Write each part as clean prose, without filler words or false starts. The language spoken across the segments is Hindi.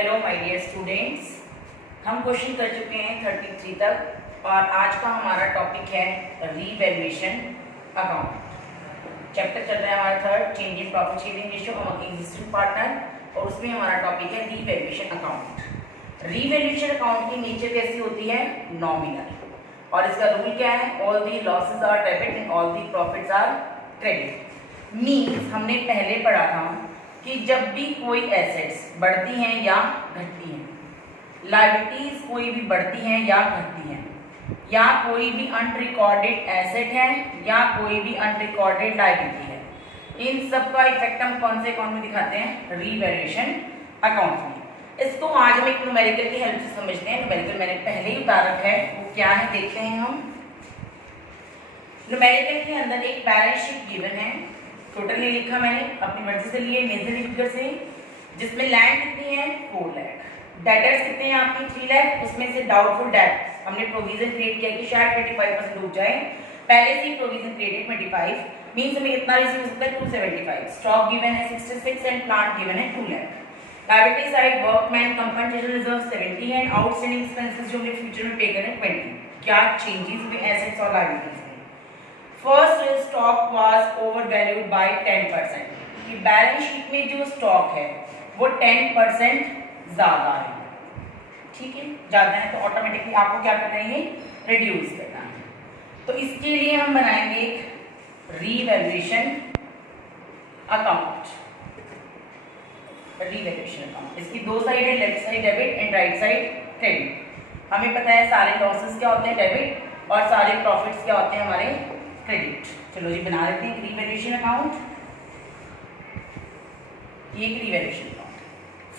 हेलो माय डियर स्टूडेंट्स, हम क्वेश्चन कर चुके हैं 33 तक और आज का हमारा टॉपिक है रीवैल्यूएशन अकाउंट। चैप्टर चल रहा है हमारा third, change in profit sharing ratio among existing partner और उसमें हमारा टॉपिक है रीवैल्यूएशन अकाउंट। रीवैल्यूएशन अकाउंट की नेचर कैसी होती है? नॉमिनल। और इसका रूल क्या है? All the losses are debit and all the profits are credit. Means हमने पहले पढ़ा था कि जब भी कोई एसेट्स बढ़ती हैं या घटती हैं, लायबिलिटीज कोई भी बढ़ती हैं या घटती हैं, या कोई भी अनरिकॉर्डेड एसेट है या कोई भी अनरिकॉर्डेड लायबिलिटी है, इन सब का इफेक्ट हम कौन से अकाउंट में दिखाते हैं? रीवैल्यूएशन अकाउंट में। इसको आज हम एक न्यूमेरिकल की हेल्प से समझते हैं। न्यूमेरिकल मैंने पहले ही बता रखा है, वो क्या है देखते हैं हम। न्यूमेरिकल के अंदर एक बैलेंस शीट गिवन है, टोटल नहीं लिखा मैंने, अपनी मर्जी से लिए मेजर फिगर से, जिसमें लैंड कितनी है? 4 लाख, डेटर्स कितने हैं आपकी? 3 लाख, उसमें से डाउटफुल डेट हमने प्रोविजन क्रिएट किया कि शायद 25% डूब जाए, पहले से ही प्रोविजन क्रिएटेड 25, मींस हमें कितना रिसीव हो सकता है? 275। स्टॉक गिवन है 66 एंड प्लांट गिवन है 2 lakh. Liability side workman compensation reserve 70 and outstanding expenses जो हमने फ्यूचर में पे करने 20। क्या चेंजेस हुए एसेट्स और liabilities? First stock was overvalued by 10%। कि बैलेंस शीट में जो स्टॉक है वो 10% ज्यादा है, ठीक है, ज्यादा है तो ऑटोमेटिकली आपको क्या करना है? रिड्यूस करना है। तो इसके लिए हम बनाएंगे एक रीवैल्यूएशन अकाउंट। रीवैल्यूएशन अकाउंट, इसकी दो साइड है, left side debit and right side credit. हमें पता है सारे लॉसेस क्या होते हैं? डेबिट, और सारे प्रॉफिट्स क्या होते हैं? हमारे क्रेडिट। चलो जी बना लेते हैं रीवैल्यूएशन अकाउंट। ये revaluation account,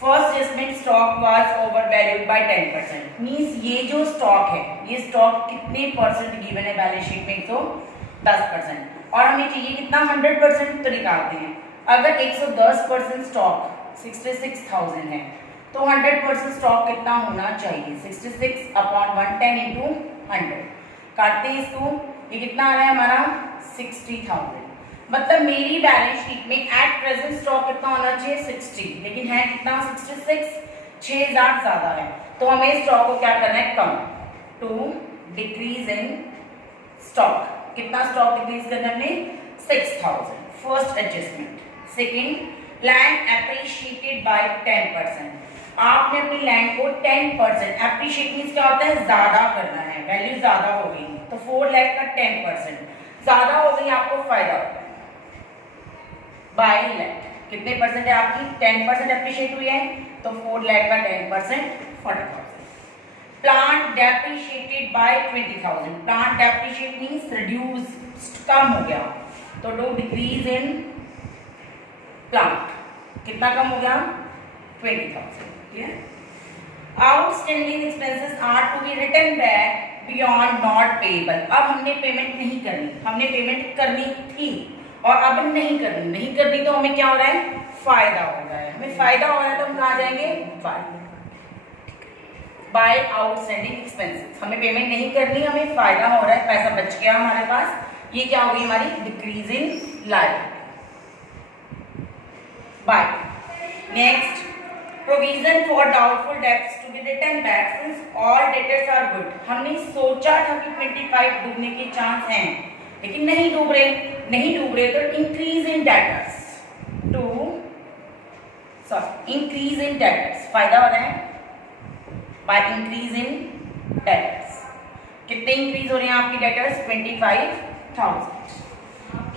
first adjustment stock was overvalued by 10%। Means ये जो स्टॉक है, ये स्टॉक कितने परसेंट गिवन है बैलेंस शीट में? 110%। और हमें चाहिए कितना? 100%। तो निकालते हैं। अगर 110% स्टॉक 66,000 है तो 100% स्टॉक कितना होना चाहिए? 66 अपॉन 110 इंटू 100। काटते हैं इसको, ये कितना आ रहा है हमारा? 60,000। मतलब मेरी बैलेंस शीट में एट प्रेजेंट स्टॉक कितना होना चाहिए? 60, लेकिन है कितना? 66, 6,000 ज्यादा है। तो हमें स्टॉक को क्या करना है? कम, टू डिक्रीज इन स्टॉक। कितना स्टॉक डिक्रीज करना है हमने? 6,000। First adjustment. Second, land appreciated by 10%। आपने अपनी लैंड को 10%, एप्रिशिएट मींस क्या होता है? ज्यादा करना है, वैल्यू ज्यादा हो गई, तो 4 लाख का 10% ज्यादा हो गई, आपको फायदा होता है। बाय लैंड कितने परसेंट है आपकी? 10% एप्रिशिएट हुई है, तो 4 लाख का 10% 40,000। Plant depreciated by 20,000। Plant depreciate means reduce, कम हो गया, तो डू डिक्रीज इन प्लांट। कितना कम हो गया? 20,000। Outstanding expenses are to be written back beyond not payable. अब हमने पेमेंट नहीं करनी, हमने पेमेंट करनी थी और अब नहीं करनी तो हमें क्या हो रहा है? फायदा हो रहा है। हमें फायदा हो रहा है तो हम कहाँ जाएंगे? By outstanding expenses. हमें पेमेंट नहीं करनी, हमें फायदा हो रहा है, पैसा बच गया हमारे पास। ये क्या हो गई हमारी? Decrease in liability. By next, provision for doubtful debts to be written back since all debtors are good. हमने सोचा था कि 25 डूबने के चांस हैं, लेकिन नहीं डूब रहे तो increase in debtors increase in debtors, फायदा हो रहा है बाय इंक्रीज इन डेटर्स। कितने इंक्रीज हो रहे हैं आपके debtors? 25,000।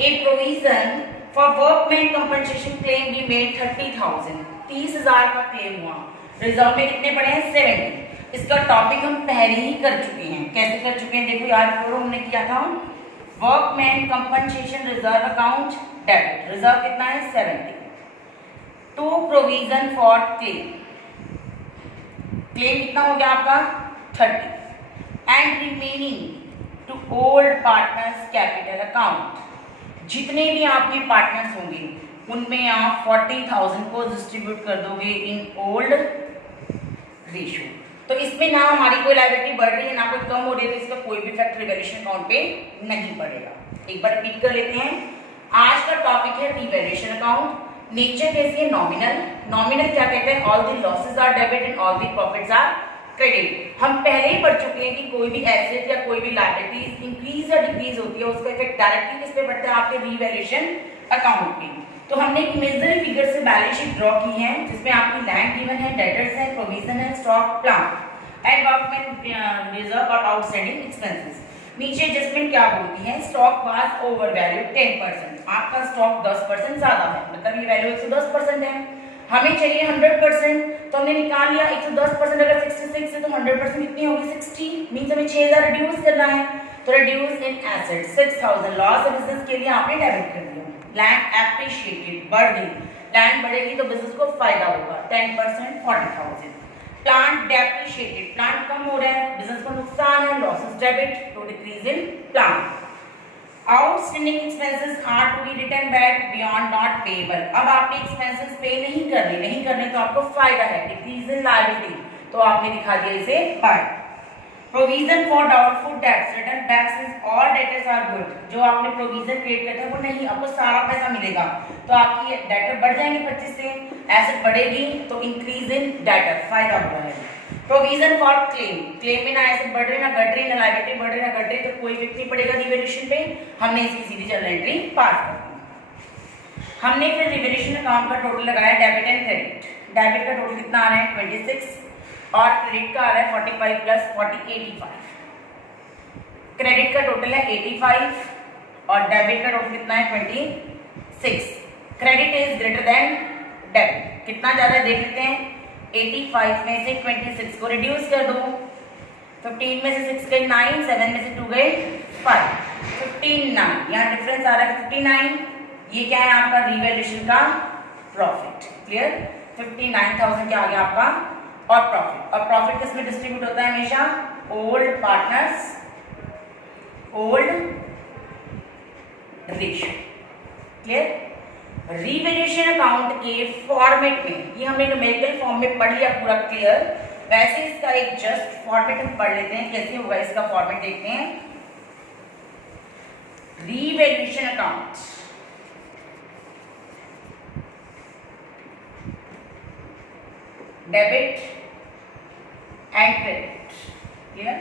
A provision for workman compensation claim be made 30,000। 30,000 का क्लेम हुआ, रिजर्व में कितने पड़े हैं? 70। इसका टॉपिक हम पहले ही कर चुके हैं। कैसे कर चुके हैं? देखो यार, हमने किया था workmen compensation reserve account debit. Reserve कितना है? 70। To provision for claim, claim कितना हो गया आपका? 30 and remaining to old partners capital account. जितने भी आपके पार्टनर्स होंगे उनमें आप 40,000 को डिस्ट्रीब्यूट कर दोगे इन ओल्ड रेशियो। तो इसमें ना हमारी कोई लायबिलिटी बढ़ रही है ना कोई कम हो रही है, तो इसका कोई भी इफेक्ट रिवैल्यूएशन अकाउंट पे नहीं पड़ेगा। एक बार रिपीट कर लेते हैं। आज का टॉपिक है रीवैल्यूएशन अकाउंट। नेचर कैसी है? नॉमिनल। नॉमिनल क्या कहते हैं? All the losses are debit and all the profits are credit. हम पहले ही पढ़ चुके हैं कि कोई भी एसेट या कोई भी लायबिलिटीज इंक्रीज या डिक्रीज होती है, उसका इफेक्ट डायरेक्टली किस पे पड़ता है? आपके रीवैल्यूएशन अकाउंट पे। तो हमने एक इमेजिनरी फिगर से बैलेंस शीट ड्रॉ की है, जिसमें आपकी लैंड गिवन है, डेटर्स है, प्रोविजन है, stock, plant and workman reserve और आउटस्टैंडिंग एक्सपेंसेस। नीचे एडजस्टमेंट क्या बोलती है? Stock was over value 10%। आपका स्टॉक 10% ज्यादा है, मतलब ये वैल्यू 110% है। हमें चाहिए 100%, तो हमने निकाल लिया 110%। अगर 66 है तो 100% कितनी होगी? 60। मींस हमें 6000 रिड्यूस करना है, तो reduce in asset 6000 loss of business के लिए आपने डेबिट कर दिया। लैंड एप्रिशिएटेड, बढ़ गई, लैंड बढ़ेगी तो बिजनेस को फायदा होगा, 10% 40,000। प्लांट डेप्रिशिएटेड, प्लांट कम हो रहा है, बिजनेस को नुकसान है, लॉसेस डेबिट, तो decrease in plant. Outstanding expenses are to be written back beyond not payable. अब आपने एक्सपेंसेस पे नहीं करने तो आपको फायदा है, डिक्रीज इन लायबिलिटी, तो आपने दिखा दिया इसे पर। Provision for doubtful debts, written back since all debtors are good. जो आपने प्रोविजन क्रिएट किया था वो नहीं, आपको सारा पैसा मिलेगा, तो आपकी डेटर बढ़ जाएंगे 25 से, एसेट बढ़ेगी तो इंक्रीज इन डेटर, फायदा हो रहा है। प्रोविजन फॉर क्लेम, क्लेम में ना एसेट बढ़ रही ना घट रही, ना लायबिलिटी बढ़ रही ना घट रही, तो कोई इफेक्ट नहीं पड़ेगा रिवैल्यूएशन पे, हमने इसकी सीधी जर्नल एंट्री पास कर दी। हमने फिर रिवैल्यूएशन अकाउंट का टोटल लगाया डेबिट एंड क्रेडिट। डेबिट का टोटल कितना आ रहा है? 26 और क्रेडिट का आ रहा है 45 प्लस 40 85। क्रेडिट का टोटल है 85 और डेबिट का टोटल कितना है? 26। Credit is greater than debit, कितना ज्यादा है देख लेते हैं। 85 में से 26 को रिड्यूस कर दो, 15 में से 6 गए 9, 7 में से 2 गए 5, 59। यहाँ डिफरेंस आ रहा है 59। ये क्या है? आपका रिवैल्यूएशन का प्रॉफिट। क्लियर? 59,000 क्या आ गया आपका? और प्रॉफिट। और प्रॉफिट किस में डिस्ट्रीब्यूट होता है? हमेशा old partners old ratio. Clear? Revaluation account के फॉर्मेट में, ये हमने न्यूमेरिकल फॉर्म में पढ़ लिया पूरा क्लियर, वैसे इसका एक जस्ट फॉर्मेट हम पढ़ लेते हैं, कैसे होगा इसका फॉर्मेट देखते हैं। Revaluation account, debit and credit. Clear?